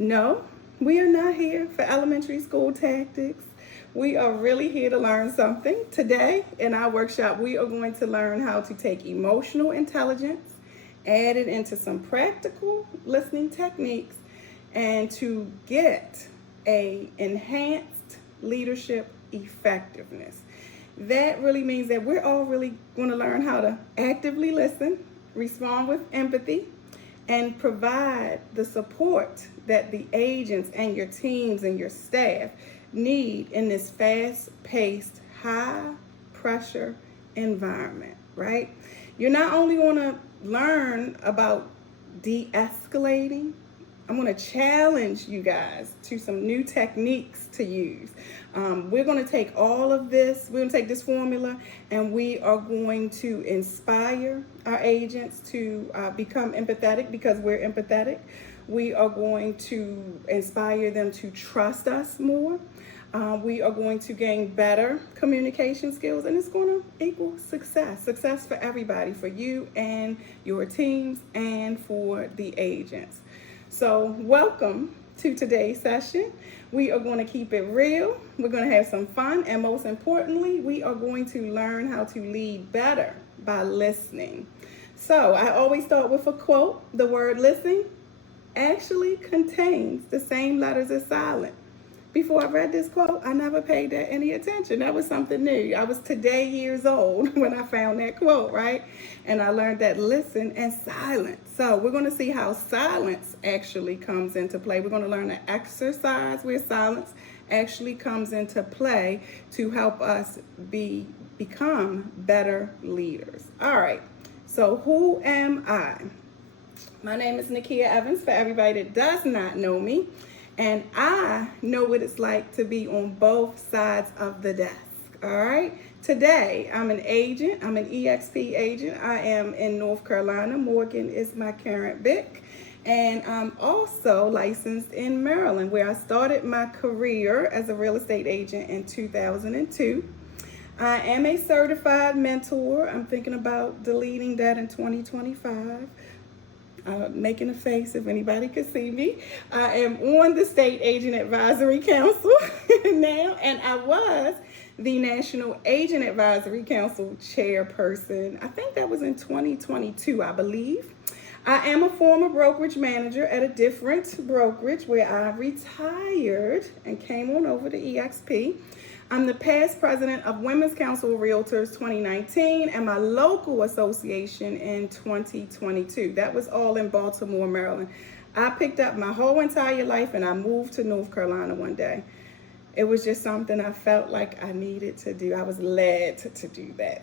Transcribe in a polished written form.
No, we are not here for elementary school tactics. We are really here to learn something. Today in our workshop, we are going to learn how to take emotional intelligence, add it into some practical listening techniques, and to get a enhanced leadership effectiveness. That really means that we're all really going to learn how to actively listen, respond with empathy, and provide the support that the agents and your teams and your staff need in this fast-paced, high-pressure environment, right? You're not only going to learn about de-escalating. I'm going to challenge you guys to some new techniques to use. We're going to take all of this, we're going to take this formula, and we are going to inspire our agents to become empathetic because we're empathetic. We are going to inspire them to trust us more. We are going to gain better communication skills, and it's going to equal success. Success for everybody, for you and your teams and for the agents. So welcome to today's session. We are going to keep it real. We're going to have some fun. And most importantly, we are going to learn how to lead better by listening. So I always start with a quote. The word listen actually contains the same letters as silent. Before I read this quote, I never paid that any attention. That was something new. I was today years old when I found that quote, right? And I learned that listen and silence. So we're going to see how silence actually comes into play. We're going to learn an exercise where silence actually comes into play to help us become better leaders. All right. So who am I? My name is Nakia Evans, for everybody that does not know me. And I know what it's like to be on both sides of the desk, all right? Today, I'm an agent. I'm an EXP agent. I am in North Carolina. Morgan is my current BIC. And I'm also licensed in Maryland, where I started my career as a real estate agent in 2002. I am a certified mentor. I'm thinking about deleting that in 2025. Making a face if anybody could see me. I am on the State Agent Advisory Council now, and I was the National Agent Advisory Council chairperson. I think that was in 2022, I believe. I am a former brokerage manager at a different brokerage where I retired and came on over to EXP. I'm the past president of Women's Council of Realtors 2019 and my local association in 2022. That was all in Baltimore, Maryland. I picked up my whole entire life and I moved to North Carolina one day. It was just something I felt like I needed to do. I was led to do that.